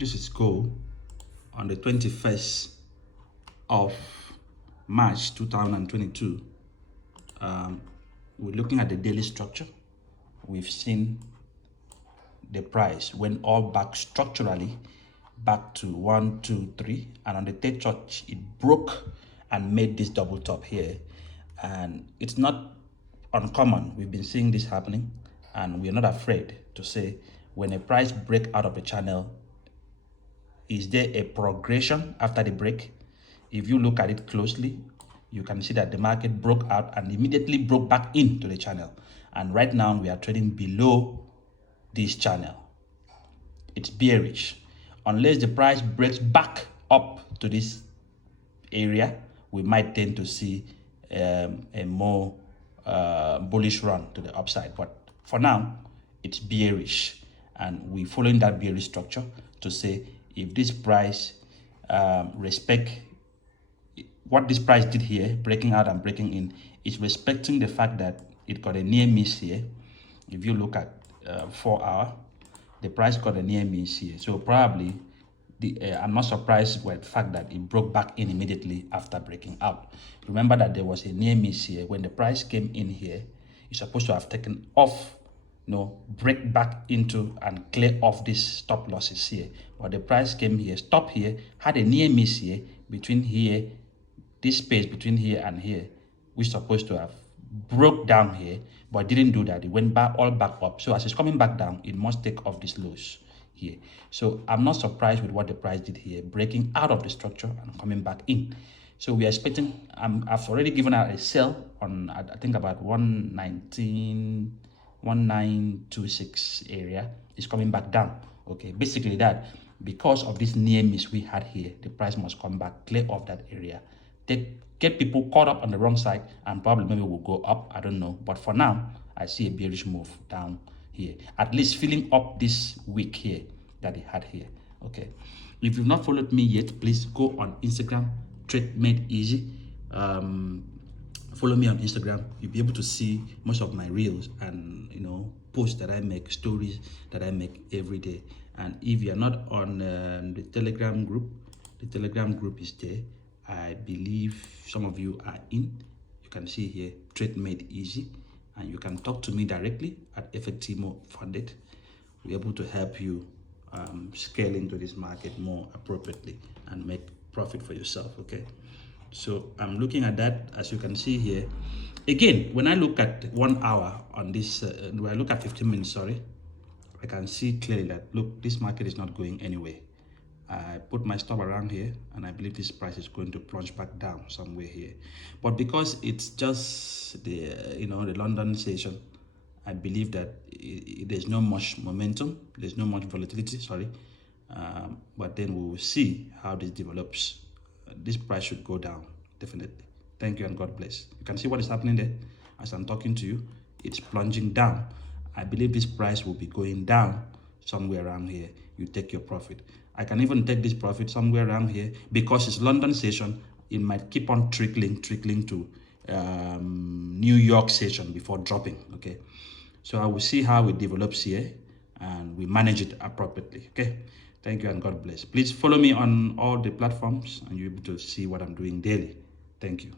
This is gold on the 21st of March 2022. We're looking at the daily structure. We've seen the price went all back structurally back to 1, 2, 3, and on the third chart it broke and made this double top here. And it's not uncommon. We've been seeing this happening, and we're not afraid to say when a price break out of a channel, is there a progression after the break? If you look at it closely, you can see that the market broke out and immediately broke back into the channel. And right now we are trading below this channel. It's bearish. Unless the price breaks back up to this area, we might tend to see a more bullish run to the upside. But for now, it's bearish, and we're following that bearish structure to say if this price respect what this price did here, breaking out and breaking in, is respecting the fact that it got a near miss here. If you look at 4 hour, the price got a near miss here. So probably I'm not surprised by the fact that it broke back in immediately after breaking out. Remember that there was a near miss here. When the price came in here, it's supposed to have taken off, break back into and clear off these stop losses here. But the price came here, stop here, had a near miss here, between here, this space between here and here, which is supposed to have broke down here, but didn't do that. It went back all back up. So as it's coming back down, it must take off this lows here. So I'm not surprised with what the price did here, breaking out of the structure and coming back in. So we are expecting, I've already given out a sell on, I think about 1926 area. Is coming back down. Okay, basically that because of this near miss we had here, the price must come back, clear off that area, get people caught up on the wrong side, and probably maybe we'll go up. I don't know, but for now I see a bearish move down here, at least filling up this wick here that it had here. Okay, if you've not followed me yet, please go on Instagram, Trade Made Easy. Follow me on Instagram. You'll be able to see most of my reels and posts that I make, stories that I make every day. And if you're not on the Telegram group is there. I believe some of you are in. You can see here, Trade Made Easy, and you can talk to me directly at Effectimo Funded. We're able to help you scale into this market more appropriately and make profit for yourself. Okay, so I'm looking at that, as you can see here. Again, when I look at 1 hour on this, when I look at 15 minutes, sorry, I can see clearly that, look, this market is not going anywhere. I put my stop around here, and I believe this price is going to plunge back down somewhere here. But because it's just the the London session, I believe that there's no much momentum, there's no much volatility, sorry. But then we will see how this develops. This price should go down, definitely. Thank you, and God bless. You can see what is happening there as I'm talking to you. It's plunging down. I believe this price will be going down somewhere around here. You take your profit. I can even take this profit somewhere around here because it's London session. It might keep on trickling to New York session before dropping. Okay, so I will see how it develops here and we manage it appropriately. Okay, thank you, and God bless. Please follow me on all the platforms and you'll be able to see what I'm doing daily. Thank you.